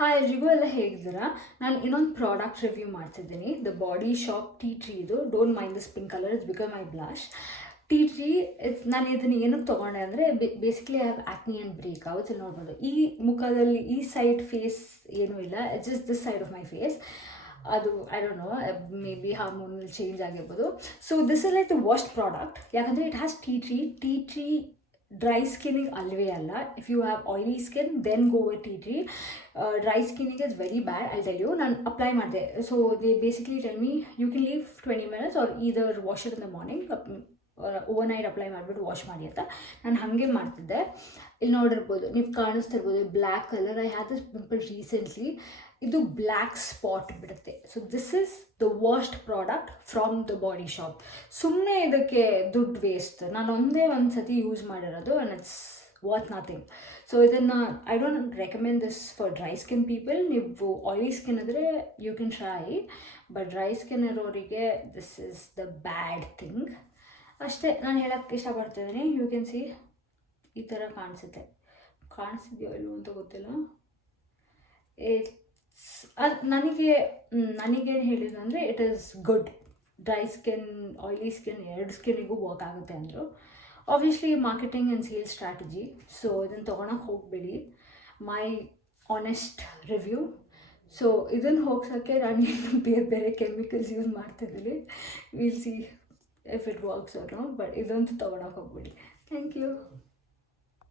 Hi ಎಲ್ರಿಗೂ ಎಲ್ಲ ಹೇಗಿದ್ದೀರಾ? ನಾನು ಇನ್ನೊಂದು ಪ್ರಾಡಕ್ಟ್ ರಿವ್ಯೂ ಮಾಡ್ತಿದ್ದೀನಿ. The Body Shop tea tree. ಇದು don't mind this pink colour, it's become my blush. Tea tree ನಾನು ಇದನ್ನು ಏನಕ್ಕೆ ತೊಗೊಂಡೆ ಅಂದರೆ basically I have acne and breakouts. ಇಲ್ಲಿ ನೋಡ್ಬೋದು, ಈ ಮುಖದಲ್ಲಿ ಈ ಸೈಡ್ ಫೇಸ್ ಏನೂ ಇಲ್ಲ, it's just this side of my face. ಅದು I don't know, maybe hormonal change ಆಗಿರ್ಬೋದು. So this is like the worst product, ಯಾಕಂದರೆ it has tea tree dry ಸ್ಕಿನ್ನಿಗೆ ಅಲ್ಲವೇ ಅಲ್ಲ. If you have oily skin then go with tea tree. Dry ಸ್ಕಿನ್ನಿಗೆ it's very bad, I tell you. ನಾನು apply ಮಾಡಿದೆ. So they basically tell me you can leave 20 minutes or either wash it in the morning, overnight apply ಮಾಡಿಬಿಟ್ಟು wash ಮಾಡಿ ಅಂತ. ನಾನು ಹಾಗೆ ಮಾಡ್ತಿದ್ದೆ. ಇಲ್ಲಿ ನೋಡಿರ್ಬೋದು, ನೀವು ಕಾಣಿಸ್ತಿರ್ಬೋದು black colour. I have this pimple recently. ಇದು ಬ್ಲ್ಯಾಕ್ ಸ್ಪಾಟ್ ಬಿಡುತ್ತೆ. So this is the worst product from the Body shop. ಸುಮ್ಮನೆ ಇದಕ್ಕೆ ದುಡ್ಡು ವೇಸ್ಟ್. ನಾನು ಒಂದೇ ಒಂದು ಸತಿ ಯೂಸ್ ಮಾಡಿರೋದು and it's worth nothing. So ಇದನ್ನು I don't recommend this for dry skin people. ನೀವು ಆಯಿಲಿ ಸ್ಕಿನ್ ಇದ್ದರೆ you can try, but dry skin ಇರೋರಿಗೆ this is the bad thing. ಅಷ್ಟೇ ನಾನು ಹೇಳೋಕ್ಕೆ ಇಷ್ಟಪಡ್ತಿದ್ದೀನಿ. ಯು ಕ್ಯಾನ್ ಸಿ ಈ ಥರ ಕಾಣಿಸ್ತಿದೆಯೋ ಇಲ್ಲೋ ಅಂತ ಗೊತ್ತಿಲ್ಲ. ಅದು ನನಗೇನು ಹೇಳಿದಂದರೆ it is good. Dry skin, oily skin ಎರಡು ಸ್ಕಿನ್ನಿಗೂ ವರ್ಕ್ ಆಗುತ್ತೆ ಅಂದರು. Obviously marketing and sales strategy. So ಇದನ್ನು ತೊಗೊಳಕ್ಕೆ ಹೋಗಬೇಡಿ. ಮೈ ಆನೆಸ್ಟ್ ರಿವ್ಯೂ. ಸೊ ಇದನ್ನು ಹೋಗ್ಸೋಕ್ಕೆ ನಾನು ಬೇರೆ ಬೇರೆ ಕೆಮಿಕಲ್ಸ್ ಯೂಸ್ ಮಾಡ್ತಿದ್ದೀನಿ. Will see if it works or not, but idantu ತಗೊಳಕ್ಕೆ ಹೋಗಬೇಡಿ. Thank you.